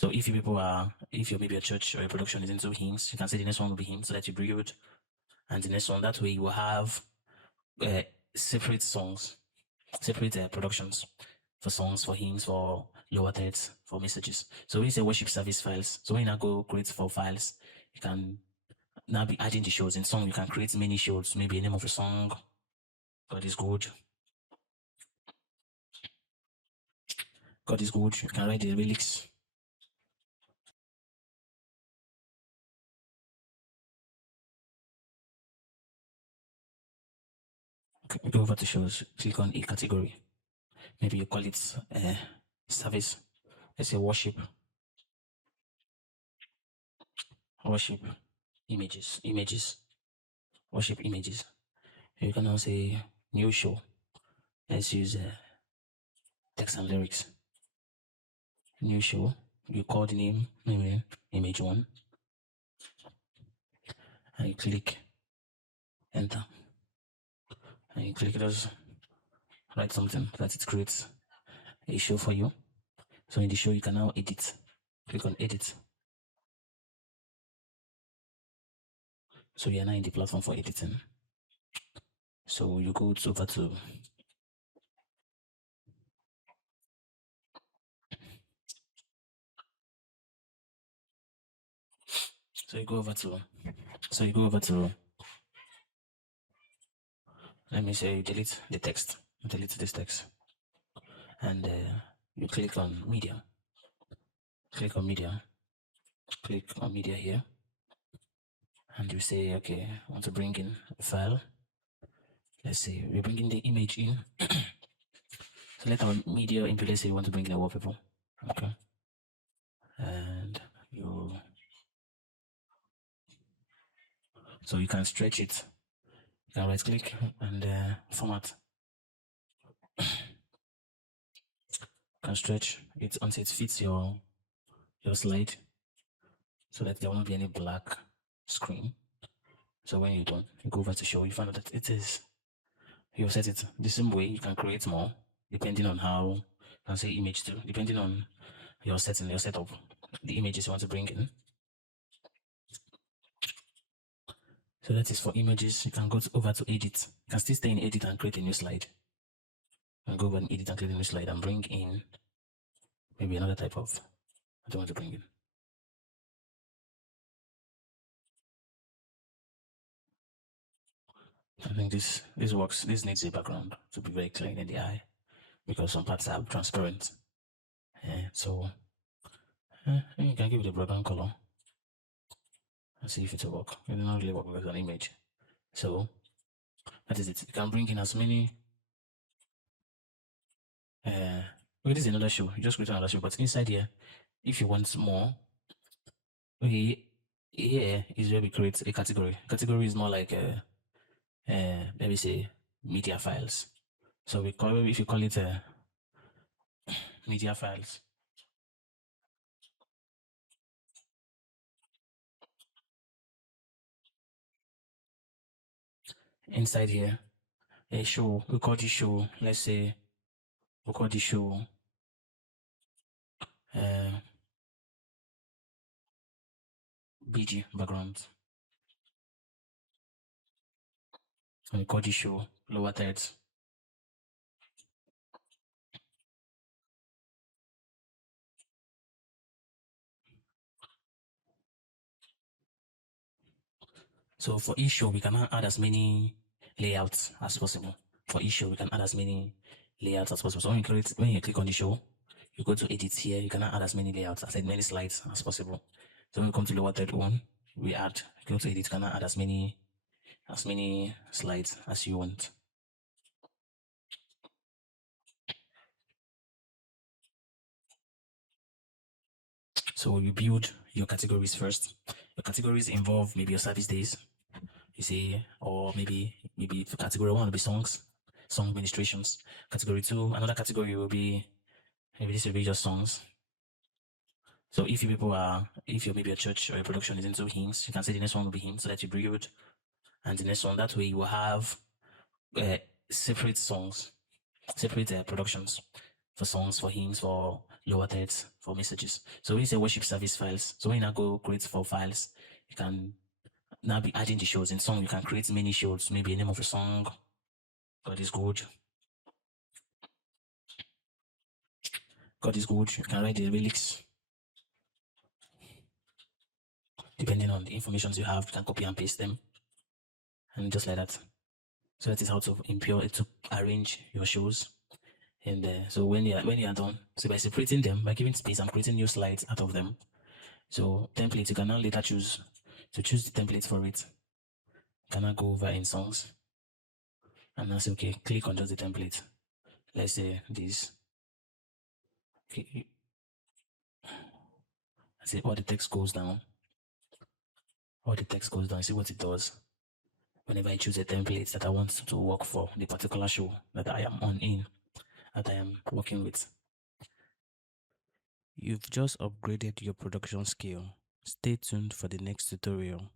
So if your maybe a church or a production is into hymns, you can say the next one will be hymns so that you build, and the next one, that way you will have separate songs, separate productions for songs, for hymns, for lower thirds, for messages. So when you say worship service files, so when you now go create for files, you can now be adding the shows. In song, you can create many shows, maybe a name of a song, God is good. God is good. You can write the lyrics. Go over to shows, click on a category. Maybe you call it service. Let's say worship. Worship images, worship images. You can now say new show. Let's use text and lyrics. New show. You call the name, maybe image 1, and you click enter, and you click those, write something that it creates a show for you. So in the show, you can now edit. Click on edit. So you are now in the platform for editing. So you go over to you go over to let me say you delete the text. Delete this text. And you click on media. Click on media. Click on media here. And you say, okay, I want to bring in a file. Let's say we bring in the image in. Select our media input. Let's say you want to bring in a wallpaper. Okay. And so you can stretch it. You can right click and format. You can stretch it until it fits your slide, so that there won't be any black screen. So when you're done, you go over to show, you find out that it is, you've set it the same way. You can create more depending on how, you can say image too, depending on your setting, your setup, the images you want to bring in. So that is for images. You can go over to edit. You can still stay in edit and create a new slide. And go over and edit and create a new slide and bring in maybe another type of, I don't want to bring in. I think this works. This needs a background to be very clean in the eye, because some parts are transparent. So you can give it a background color and see if it will work. It will not really work with an image. So that is it. You can bring in as many. This is another show. You just create another show, but inside here, if you want more, here is where we create a category. Category is more like let me say media files. So we call, if you call it media files. Inside here, a show, we call this show, let's say, we'll call this show BG background. And we call this show lower thirds. So for each show, we can add as many layouts as possible. For each show, we can add as many layouts as possible. So when you click on the show, you go to edit here, you can add as many layouts, as many slides as possible. So when we come to lower third one, we add, go to edit, you can add as many slides as you want. So you build your categories first. Your categories involve maybe your service days, you see, or maybe for category 1 will be songs, song ministrations. Category 2, another category will be, maybe this will be just songs. So if your maybe a church or a production is into hymns, you can say the next one will be hymns, so that you build, and the next one, that way you will have separate songs, separate productions for songs, for hymns, for lower thirds for messages. So when you say worship service files, so when you now go create for files, you can now be adding the shows. In song, you can create many shows, maybe a name of a song, God is good. God is good. You can write the lyrics. Depending on the information you have, you can copy and paste them. And just like that. So that is how to to arrange your shows. And so when you are done, so by separating them, by giving space, I'm creating new slides out of them. So templates, you can now later choose the template for it. You can now go over in songs and now say, okay, click on just the template. Let's say this. Okay. I say all the text goes down. All the text goes down. See what it does. Whenever I choose a template that I want to work for the particular show that I am that I am working with. You've just upgraded your production skill. Stay tuned for the next tutorial.